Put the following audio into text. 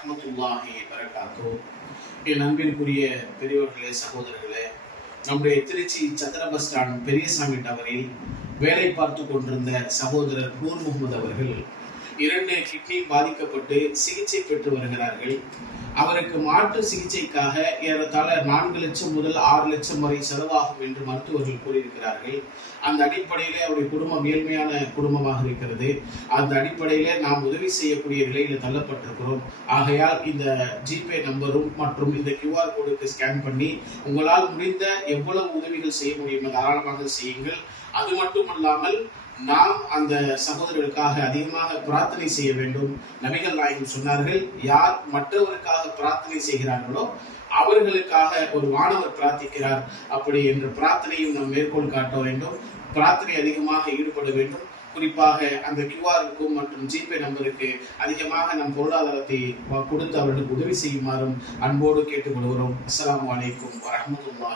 ரஹ்மத்துல்லாஹி வரகாத்துஹு. என் அன்பிற்குரிய பெரியவர்களே, சகோதரர்களே, நம்முடைய திருச்சி சத்திர பஸ் ஸ்டாண்ட் பெரியசாமி டவரில் வேலை பார்த்து கொண்டிருந்த சகோதரர் நூர் முகமது அவர்கள் 2 கிட்னி பாதிக்கப்பட்டு சிகிச்சை பெற்று வருகிறார்கள். அவருக்கு மாற்று சிகிச்சைக்காக ஏறத்தாழ 4 லட்சம் முதல் 6 லட்சம் வரை செலவாகும் என்று மருத்துவர்கள் கூறியிருக்கிறார்கள். அந்த அடிப்படையிலே அவருடைய குடும்பம் ஏழ்மையான குடும்பமாக இருக்கிறது. அந்த அடிப்படையிலே நாம் உதவி செய்யக்கூடிய நிலையில் தள்ளப்பட்டிருக்கிறோம். ஆகையால் இந்த ஜிபே நம்பரும் மற்றும் இந்த QR கோடுக்கு ஸ்கேன் பண்ணி உங்களால் முடிந்த எவ்வளவு உதவிகள் செய்ய முடியுமோ தாராளமாக செய்யுங்கள். அது மட்டுமல்லாமல் நாம் அந்த சகோதரர்களுக்காக அதிகமாக பிரார்த்தனை செய்ய வேண்டும். நபிகள் நாயகம் சொன்னார்கள், யார் மற்றவருக்காக பிரார்த்தனை செய்கிறார்களோ அவர்களுக்காக ஒரு வானவர் பிரார்த்திக்கிறார். அப்படி என்ற பிரார்த்தனையும் நாம் மேற்கோள் காட்ட வேண்டும். பிரார்த்தனை அதிகமாக ஈடுபட வேண்டும். குறிப்பாக அந்த QRக்கும் மற்றும் ஜிபே நம்பருக்கு அதிகமாக நம் பொருளாதாரத்தை கொடுத்து அவர்களுக்கு உதவி செய்யுமாறும் அன்போடு கேட்டுக்கொள்கிறோம். அஸ்ஸலாமு அலைக்கும் வரஹ்மத்துல்லாஹி